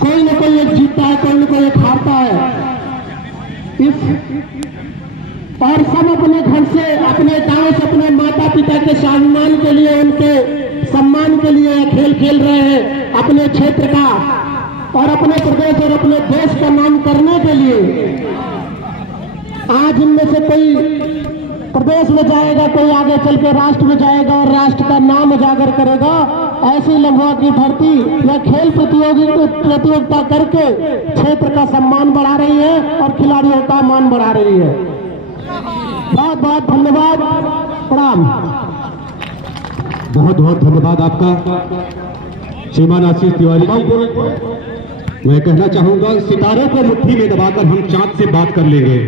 कोई ना कोई एक जीतता है, कोई ना कोई एक हारता है। और सब अपने घर से, अपने गांव से, अपने माता पिता के सम्मान के लिए, उनके सम्मान के लिए खेल खेल रहे हैं, अपने क्षेत्र का और अपने प्रदेश और अपने देश का नाम करने के लिए। आज इनमें से कोई प्रदेश में जाएगा, कोई आगे चल के राष्ट्र में जाएगा और राष्ट्र का नाम उजागर करेगा। ऐसी लम्हा की धरती यह खेल प्रतियोगिता करके क्षेत्र का सम्मान बढ़ा रही है और खिलाड़ियों का मान बढ़ा रही है। बहुत बहुत धन्यवाद, प्रणाम। बहुत बहुत धन्यवाद आपका श्रीमान आशीष तिवारी जी। मैं कहना चाहूंगा, सितारों को मुट्ठी में दबाकर हम चांद से बात कर लेंगे,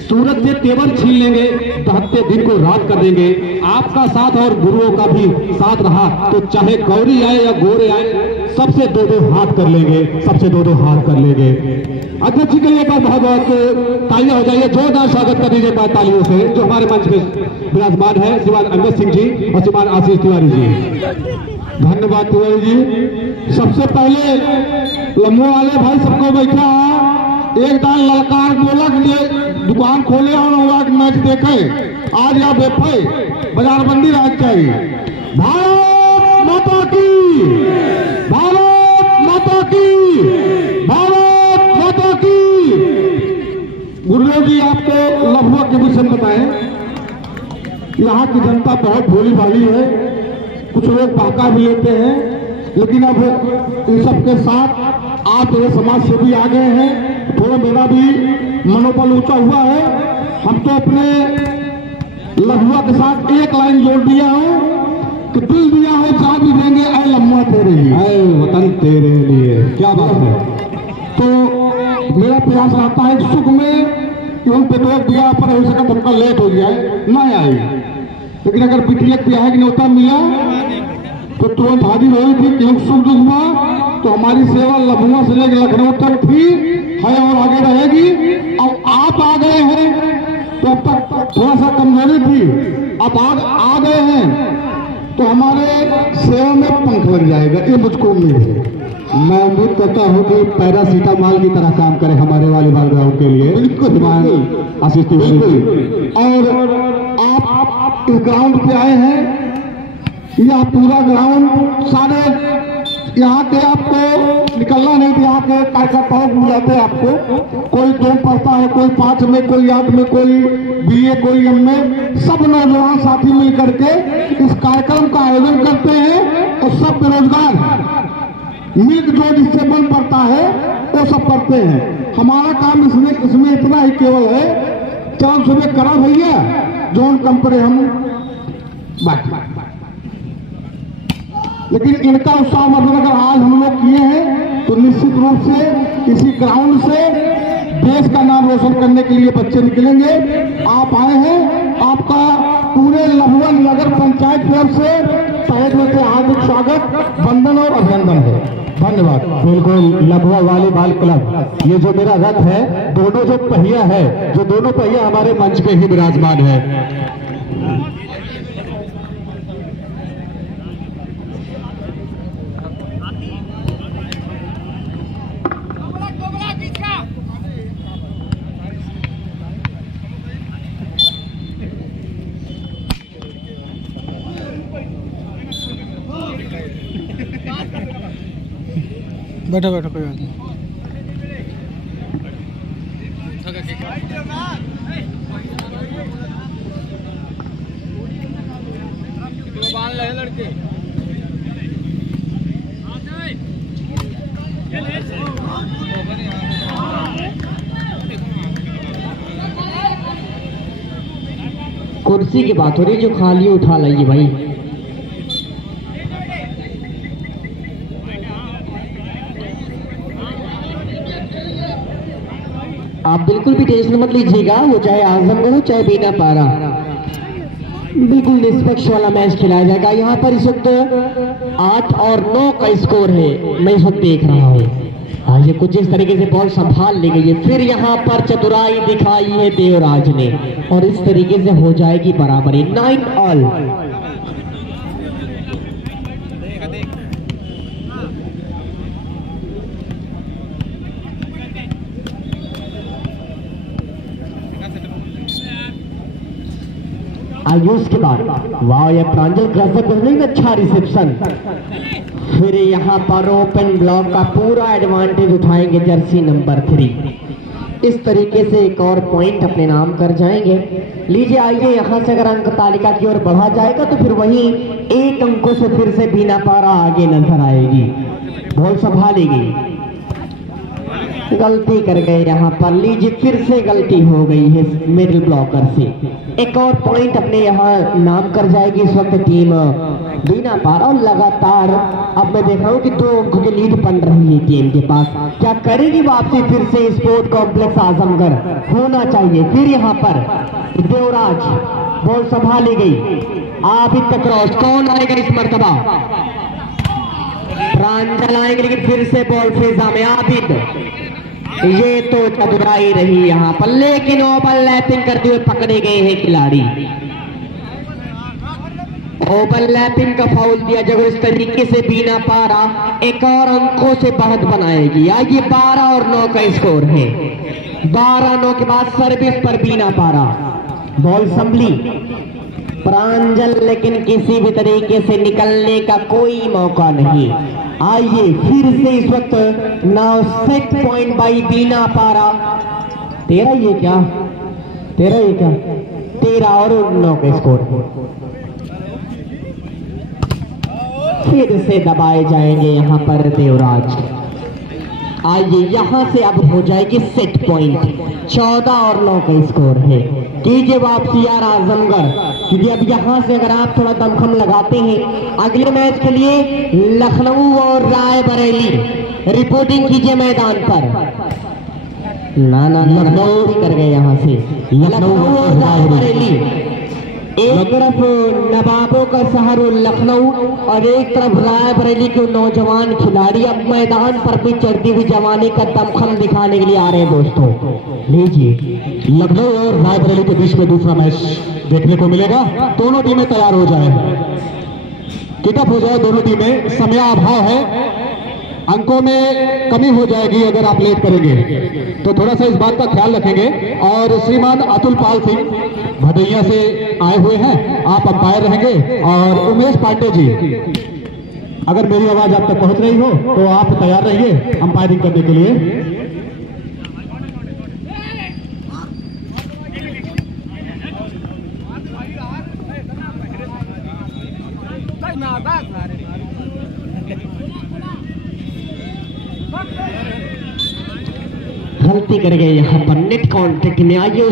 सूरज से तेवर छीन लेंगे, दहकते दिन को रात कर देंगे। आपका साथ और गुरुओं का भी साथ रहा तो चाहे गौरी आए या गोरे आए, सबसे दो दो हाथ कर लेंगे, सबसे दो दो हाथ कर लेंगे। अध्यक्ष जी के लिए बहुत बहुत तालियां हो जाइए, जोरदार स्वागत कर दीजिए तालियों से जो हमारे मंच में विराजमान है श्रीमान अंगद सिंह जी और श्रीमान आशीष तिवारी जी। धन्यवाद तिवारी जी। सबसे पहले लम्बो वाले भाई सबको बैठा एक दान ललकार बोला कि ये दुकान खोले और मैच देखे। आज यहाँ बेफे बाजारबंदी राज चाहिए। भारत माता की, भारत माता की, भारत माता की। गुरुदेव जी आपको लम्बो के विषय में बताएं। यहाँ की जनता बहुत भोली भाली है, कुछ लोग बाका भी लेते हैं, लेकिन अब इन सबके साथ आप जो समाज से भी आ गए हैं, थोड़ा मेरा भी मनोबल ऊंचा हुआ है। हम तो अपने लम्बुआ के साथ एक लाइन जोड़ दिया हूं कि दिल दिया है जा भी देंगे, ऐ लम्बुआ तेरे लिए, ऐ वतन तेरे लिए। क्या बात है। तो मेरा प्रयास रहता है सुख में कि उन पेट्रोल दिया पर हो सका उनका लेट हो गया है ना आई, लेकिन अगर बिटिया किया है कि न्योता मिला तो तुरंत हाजिर हुई थी। क्योंकि सुख दुख हुआ तो हमारी सेवा लम्बुआ से लेकर लखनऊ तक थी, है और आगे रहेगी। अब आप आ गए हैं तो अब तक थोड़ा सा कमजोरी थी, अब आ गए हैं तो हमारे सेवा में पंख लग जाएगा, ये मुझको उम्मीद है। मैं उम्मीद करता हूँ कि पैरासीटामॉल की तरह काम करे हमारे वॉलीबॉल ग्राउंड के लिए। बिल्कुल आशीष तिवारी। और आप इस ग्राउंड पे आए हैं, यह पूरा ग्राउंड सारे यहाँ के आपको निकलना नहीं दिया, के कार्यकर्ताओं बुलाते हैं आपको। कोई 2 पढ़ता है, कोई 5 में, कोई 8 में, कोई BA, कोई MA, सब नौजवान साथी मिल करके इस कार्यक्रम का आयोजन करते हैं और सब बेरोजगार मिल्क जो जिससे बन पड़ता है वो सब करते हैं। हमारा काम इसमें इतना ही केवल है, चल सुबह करा भैया जोन कंपनी हम बाकी। लेकिन इनका उत्साह मतलब अगर आज हम लोग किए हैं तो निश्चित रूप से इसी ग्राउंड से देश का नाम रोशन करने के लिए बच्चे निकलेंगे। आप आए हैं, आपका पूरे लम्बुआ नगर पंचायत की ओर से तहे दिल से हार्दिक स्वागत, वंदन और अभिनंदन है। धन्यवाद। बिल्कुल। लम्बुआ वॉलीबॉल क्लब, ये जो मेरा रथ है, दोनों जो पहिया है, जो दोनों पहिया हमारे मंच पे ही विराजमान है। बैठो बैठो, कोई बात नहीं। लड़के कुर्सी की बात हो रही है, जो खाली उठा लाइए भाई। आप बिल्कुल भी टेंशन मत लीजिएगा, वो चाहे आजमगढ़ हो चाहे बीना पारा, बिल्कुल निष्पक्ष वाला मैच खिलाया जाएगा। यहाँ पर इस वक्त 8 और 9 का स्कोर है, मैं इस वक्त देख रहा हूँ। ये कुछ इस तरीके से बॉल संभाल ली गई है, फिर यहाँ पर चतुराई दिखाई है देवराज ने और इस तरीके से हो जाएगी बराबरी। 9 ऑल। आयुष के बाद वाह, ये प्रांजल गजब नहीं, अच्छा रिसेप्शन। फिर यहाँ पर ओपन ब्लॉक का पूरा एडवांटेज उठाएंगे जर्सी नंबर 3। इस तरीके से एक और पॉइंट अपने नाम कर जाएंगे। लीजिए आइए, यहाँ से अगर अंक तालिका की ओर बढ़ा जाएगा तो फिर वही 1 अंकों से फिर से बीना पारा आगे नजर आएगी। बॉल संभालेगी, गलती कर गए यहाँ पर। लीजिए फिर से गलती हो गई है मिडिल ब्लॉकर से। एक और पॉइंट अपने यहाँ नाम कर जाएगी इस वक्त टीम बीना पारा। और लगातार अब मैं देख रहा हूँ कि 2 अंकों की लीड बन रही है टीम के पास। क्या करेगी वापसी फिर से स्पोर्ट कॉम्प्लेक्स आजमगढ़? होना चाहिए फिर यहाँ पर देवराज, बॉल संभाली गई। आबिद का क्रॉस, कौन आएगा इस मर्तबा? प्रांजल आएंगे, लेकिन फिर से बॉल फिजा में आबिद। ये तो चतुराई रही यहाँ पर, लेकिन ओवरलैपिंग करते हुए पकड़े गए हैं खिलाड़ी। ओवरलैपिंग का फाउल दिया जगह। इस तरीके से बीना पारा एक और अंकों से बढ़त बनाएगी। आइए 12 और 9 का स्कोर है। 12-9 के बाद सर्विस पर बीना पारा, बॉल संभली प्रांजल, लेकिन किसी भी तरीके से निकलने का कोई मौका नहीं। आइए फिर से इस वक्त नाउ सेट पॉइंट बाई बीना पारा। 13 ये क्या 13 और 9 का स्कोर। फिर से दबाए जाएंगे यहाँ पर देवराज। आइए यहाँ से अब हो जाएगी सेट पॉइंट। 14 और 9 का स्कोर है। कीजिए वापसी यार आजमगढ़, क्योंकि अब यहाँ से अगर आप थोड़ा दमखम लगाते हैं अगले मैच के लिए लखनऊ और रायबरेली रिपोर्टिंग कीजिए मैदान पर। ना लखनऊ कर गए यहाँ से। लखनऊ और रायबरेली, एक तरफ नवाबों का शहर लखनऊ और एक तरफ रायबरेली के नौजवान खिलाड़ी अब मैदान पर भी चढ़ती हुई जवानी का दमखम दिखाने के लिए आ रहे हैं दोस्तों। लीजिए लखनऊ और रायबरेली के बीच में दूसरा मैच देखने को मिलेगा। दोनों टीमें तैयार हो जाए, किटअप हो जाए दोनों टीमें। समय अभाव है, अंकों में कमी हो जाएगी अगर आप लेट करेंगे, तो थोड़ा सा इस बात का ख्याल रखेंगे। और श्रीमान अतुल पाल सिंह भदैया से आए हुए हैं, आप अंपायर रहेंगे। और उमेश पांडे जी, अगर मेरी आवाज आप तक पहुंच रही हो तो आप तैयार रहिए अंपायरिंग करने के लिए। गलती कर गए यहाँ पर नेट कॉन्टेक्ट में। आइए